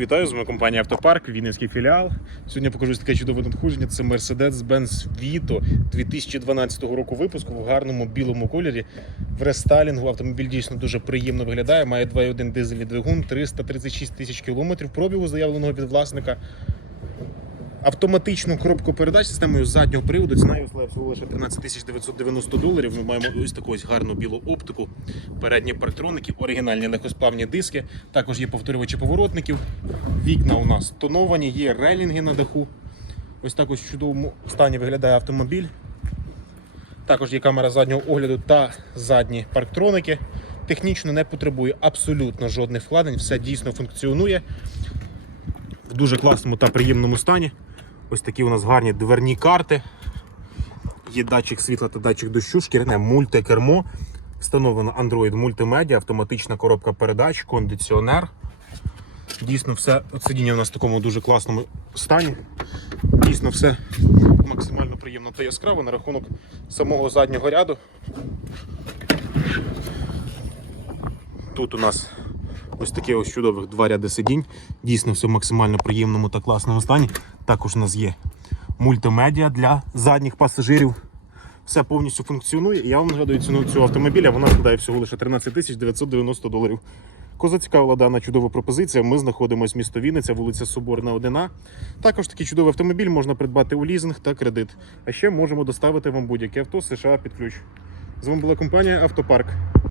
Вітаю з вами компанія Автопарк, Вінницький філіал. Сьогодні покажу таке чудове надходження. Це Mercedes-Benz Vito 2012 року випуску в гарному білому кольорі. В рестайлінгу автомобіль дійсно дуже приємно виглядає. Має 2.1 дизельний двигун, 336 тисяч кілометрів пробігу, заявленого від власника. Автоматичну коробку передач системою заднього приводу. Ціна її всього лише 13 990 доларів. Ми маємо ось таку ось гарну білу оптику, передні парктроники, оригінальні легкосплавні диски. Також є повторювачі поворотників. Вікна у нас тоновані, є рейлінги на даху. Ось так ось в чудовому стані виглядає автомобіль. Також є камера заднього огляду та задні парктроники. Технічно не потребує абсолютно жодних вкладень, все дійсно функціонує в дуже класному та приємному стані. Ось такі у нас гарні дверні карти. Є датчик світла та датчик дощу, шкіряне мультикермо. Встановлено Android мультимедіа, автоматична коробка передач, кондиціонер. Дійсно, все сидіння у нас в такому дуже класному стані. Дійсно, все максимально приємно та яскраво на рахунок самого заднього ряду. Тут у нас ось такі ось чудових два ряди сидінь. Дійсно, все в максимально приємному та класному стані. Також у нас є мультимедіа для задніх пасажирів. Все повністю функціонує. Я вам нагадую ціну цього автомобіля. Вона складає всього лише 13 тисяч 990 доларів. Кого зацікавила дана чудова пропозиція. Ми знаходимося в місто Вінниця, вулиця Соборна, 1А. Також такий чудовий автомобіль можна придбати у лізинг та кредит. А ще можемо доставити вам будь-яке авто з США під ключ. З вами була компанія Автопарк.